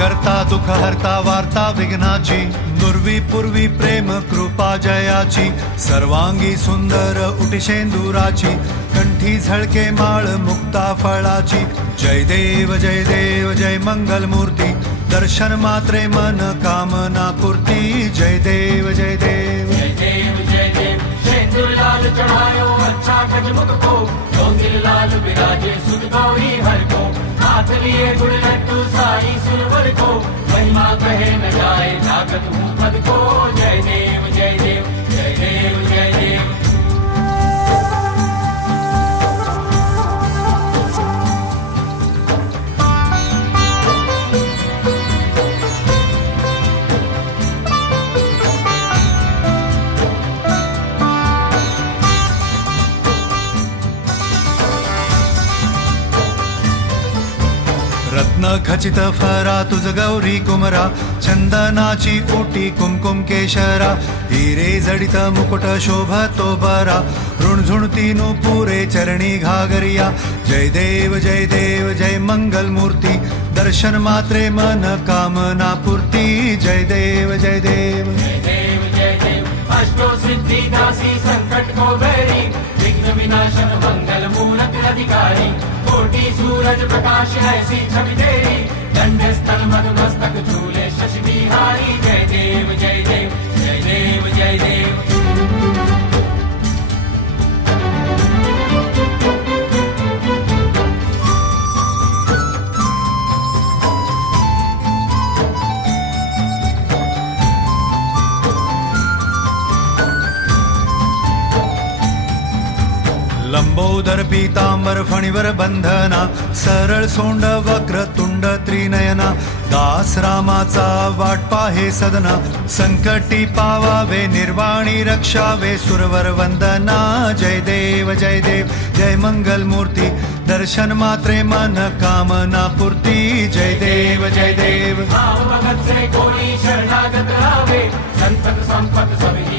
करता दुःख हरता वार्ता विघ्नाची, दुर्वी पूर्वी प्रेम कृपा जयाची, सर्वांगी सुंदर उटिशेंदुराची, कंठी झळके माळ मुक्ता फळाची. जय देव जय मंगल मूर्ती, दर्शन मात्रे मन कामना पूर्ती. जय देव जय देव शेंदूर लाल चढ़ायो अच्छा गजमुख को, डोंगिल लाल बिराजे सुख गौरी हर को, हाथ लिए गुड़ लड्डू साई सुरवर को, महिमा कहे न जाए जागत हूँ पद को. जय देव जय देव जय देव जय देव. रत्न खचित फरा तुझ गौरी कुमरा, चंदनाची ओटी कुमकुम केशरा, हिरे जडित मुकुट शोभतो बरा, ऋणझुणती पुरे चरणी घागरिया. जय देव जय मंगल मूर्ती, दर्शन मात्रे मन कामना पूर्ती. जय देव जय देव जय देव अष्टो सिद्धि दासी संकट को बैरी, विघ्न विनाशन मंगल मूरत अधिकारी, कोटि सूरज प्रकाश ऐसी छवि तेरी, दंड स्थल मधुमस्तक झूले शशि बिहारी. जय देव जय देव जय देव जय देव. लंबोदर पीतांबर फणीवर बंधना, सरळ सोंड वक्र तुंड त्रिनयना, दास रामाचा वाट पाहे सदना, संकटी पावावे निर्वाणी रक्षावे सुरवर वंदना. जय देव जय मंगल मूर्ती, दर्शन मात्रे मन कामना पूर्ती. जय देव जय देव. भाव भगत से कोई शरणागत रावे, संतत संपत सभी